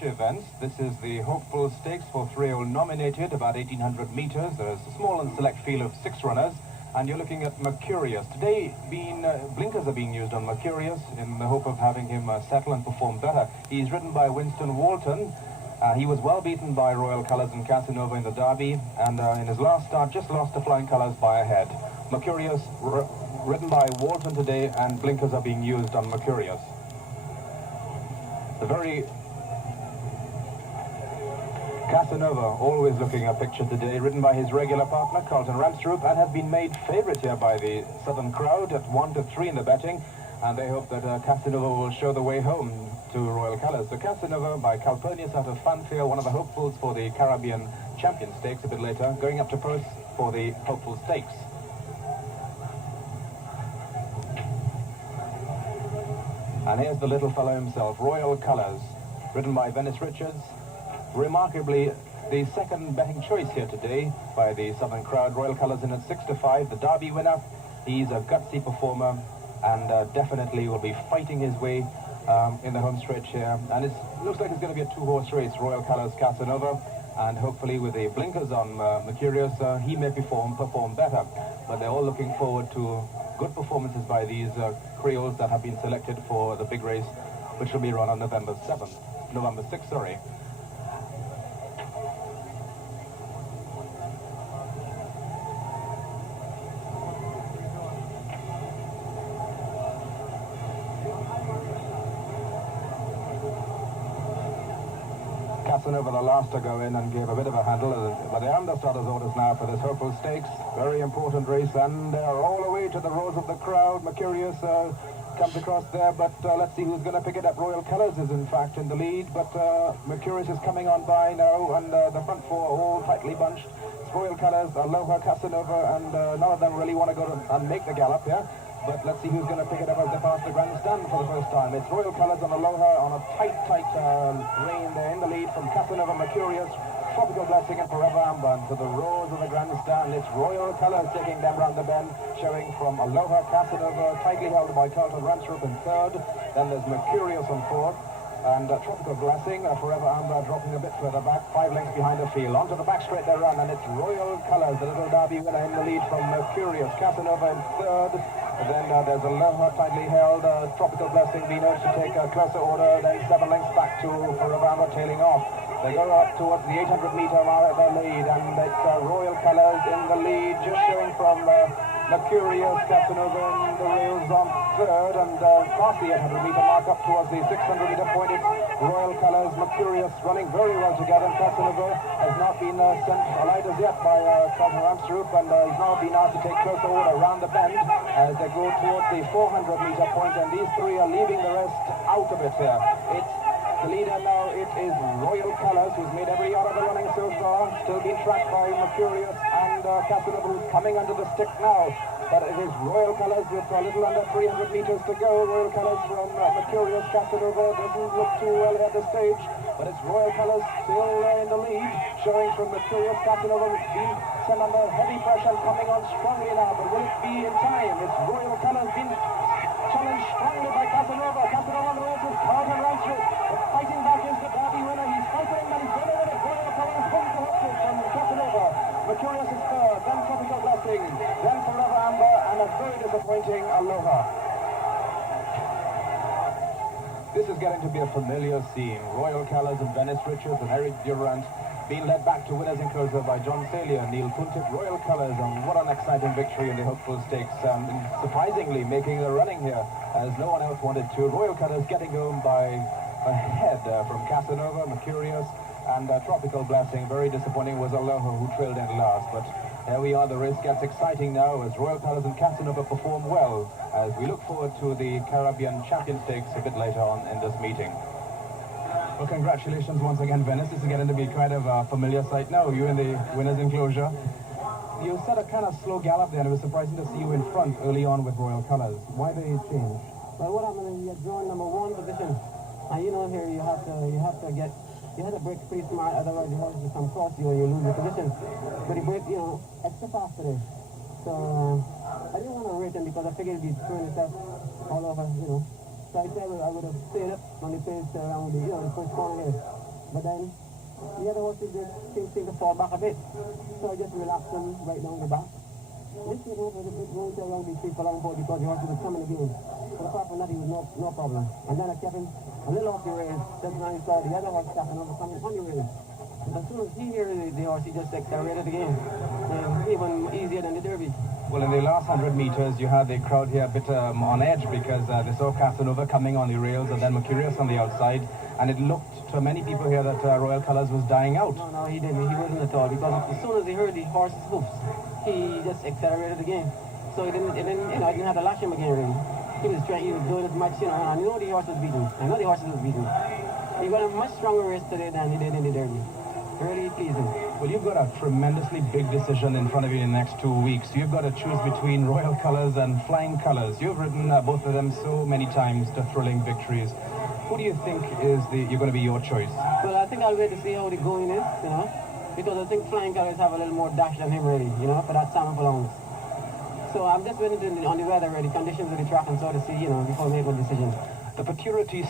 feature events. This is the Hopeful Stakes for 3-year-old nominated, about 1,800 meters. There is a small and select field of 6 runners, and you're looking at Mercurius. Today, blinkers are being used on Mercurius in the hope of having him settle and perform better. He's ridden by Winston Walton. He was well beaten by Royal Colours and Casanova in the Derby, and in his last start just lost to Flying Colours by a head. Mercurius ridden by Walton today, and blinkers are being used on Mercurius. The very Casanova, always looking a picture today, ridden by his regular partner, Carlton Ramstroop, and has been made favourite here by the Southern crowd at 1-3 in the betting, and they hope that Casanova will show the way home to Royal Colours. So Casanova by Calpurnius out of Fanfare, one of the hopefuls for the Caribbean Champion Stakes a bit later, going up to post for the Hopeful Stakes. And here's the little fellow himself, Royal Colours, ridden by Venice Richards. Remarkably, the second betting choice here today by the Southern crowd. Royal Colours in at 6-5, the Derby winner. He's a gutsy performer and definitely will be fighting his way in the home stretch here. And it looks like it's going to be a 2-horse race, Royal Colours Casanova. And hopefully with the blinkers on Mercurius, he may perform better. But they're all looking forward to good performances by these Creoles that have been selected for the big race, which will be run on November 6th, sorry. Casanova the last to go in and gave a bit of a handle, but the understarter's orders now for this Hopeful Stakes. Very important race, and they're all the way to the rows of the crowd. Mercurius comes across there, but let's see who's going to pick it up. Royal Colours is in fact in the lead, but Mercurius is coming on by now, and the front four are all tightly bunched. It's Royal Colours, Aloha, Casanova, and none of them really want to go and make the gallop here. But let's see who's going to pick it up as they pass the grandstand for the first time. It's Royal Colours on Aloha on a tight rein there in the lead from Casanova, Mercurius, Tropical Blessing and Forever Amber. And to the rows of the grandstand, it's Royal Colours taking them round the bend, showing from Aloha, Casanova, tightly held by Carlton Ramstroop in third. Then there's Mercurius on fourth. And Tropical Blessing, Forever Amber dropping a bit further back, 5 lengths behind the field. Onto the back straight they run, and it's Royal Colours, the little Derby winner in the lead from Mercurius. Casanova in third. Then there's Aloha tightly held, Tropical Blessing being urged to take a closer order, then 7 lengths back to Forever Amber tailing off. They go up towards the 800-meter mark at the lead, and it's Royal Colours in the lead, just showing from Mercurius, Casanova in the rails on third, and past the 800-meter mark up towards the 600-meter point. It's Royal Colours, Mercurius running very well together, and Casanova has not been sent alight as yet by Carlton Ramstroop, and he's now been asked to take closer order around the bend as they go towards the 400-meter point, and these three are leaving the rest out of it here. It's the leader now, it is Royal Colours, who's made every yard of the running so far, still being tracked by Mercurius and Casanova, who's coming under the stick now. But it is Royal Colours with a little under 300 meters to go. Royal Colours from Mercurius. Casanova doesn't look too well at this stage, but it's Royal Colours still in the lead, showing from Mercurius. Casanova being sent under heavy pressure, coming on strongly now, but will it be in time? It's Royal Colours being challenged strongly by Casanova. Casanova on the race with Carlton Ramstroop, but fighting back is the Derby winner. He's fighting, but he's going to win it. Royal Colours comes to hopeful from Casanova. Mercurius is third, then Tropical Blessing, then Forever Amber, and a very disappointing Aloha. This is getting to be a familiar scene. Royal Colours and Venice Richards and Eric Durant being led back to winners in closer by John Salia, Neil Puntit. Royal Colours, and what an exciting victory in the Hopeful Stakes. Surprisingly making a running here as no one else wanted to. Royal Colours getting home by a head from Casanova, Mercurius, and Tropical Blessing. Very disappointing was Aloha, who trailed in last. But here we are, the race gets exciting now as Royal Colours and Casanova perform well as we look forward to the Caribbean Champion Stakes a bit later on in this meeting. Well, congratulations once again, Venice. This is getting to be kind of a familiar sight now. You in the winner's enclosure. You set a kind of slow gallop there, and it was surprising to see you in front early on with Royal Colours. Why the change? Well, what happened is you get drawn number 1 position, and you know here you have to get. You had to break pretty smart, otherwise the horse will come across you and you lose your position. But he break, extra fast today. So I didn't want to rate him because I figured he'd be throwing himself all over, So I said I would have stayed up on the pace around the first corner here. But then the other horses just seem to fall back a bit. So I just relaxed them right down the back. This was over the bit going to around these people on board because the horse was coming again. But apart from that, he was no problem. And then I kept him a little off the rails. That's when I saw the other horse stopping over coming on the rails. And as soon as he heard the horse, he just accelerated again. Even easier than the Derby. Well, in the last 100 meters, you had the crowd here a bit on edge because they saw Casanova coming on the rails and then Mercurius on the outside. And it looked to many people here that Royal Colours was dying out. No, he didn't. He wasn't at all. Because as soon as he heard the horse's hoofs, he just accelerated again. So he didn't, I didn't have to lash him again, really. He was doing as much, and I know the horse was beaten. I know the horse was beaten. He got a much stronger race today than he did in the Derby. Really pleasing. Well, you've got a tremendously big decision in front of you in the next 2 weeks. You've got to choose between Royal Colours and Flying Colours. You've ridden both of them so many times to thrilling victories. Who do you think is you're going to be your choice? Well, I think I'll wait to see how the going is, because I think Flying Colours have a little more dash than him, really, for that salmon belongs. So I'm just waiting on the weather, the conditions of the track, and so to see, before I make a decision. The Futurity